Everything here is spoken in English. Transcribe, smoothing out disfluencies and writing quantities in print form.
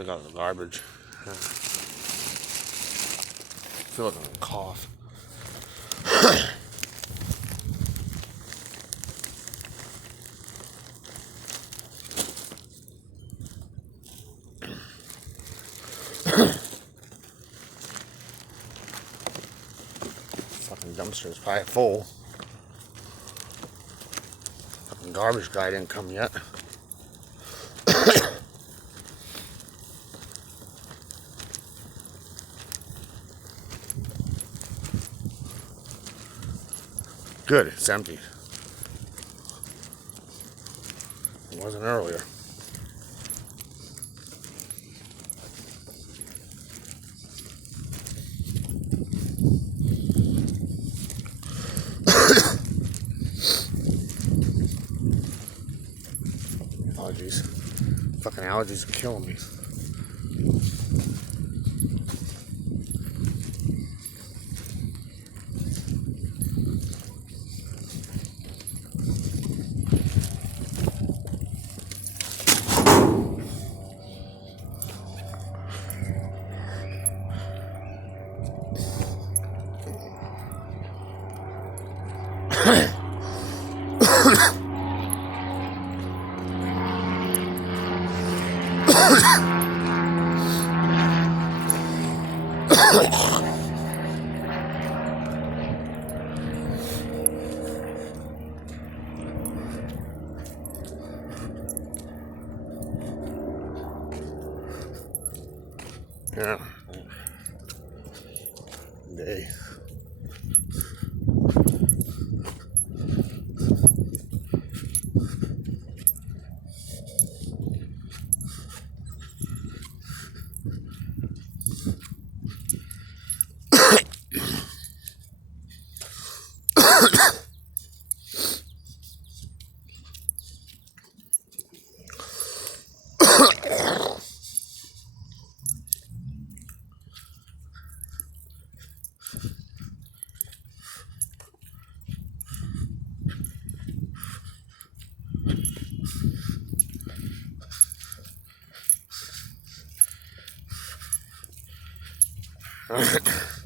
Take out the garbage. I feel like I'm gonna cough. Fucking dumpster is probably full. Fucking garbage guy didn't come yet. Good, it's empty. It wasn't earlier. Allergies. Fucking allergies are killing me. Yeah. Day. All right.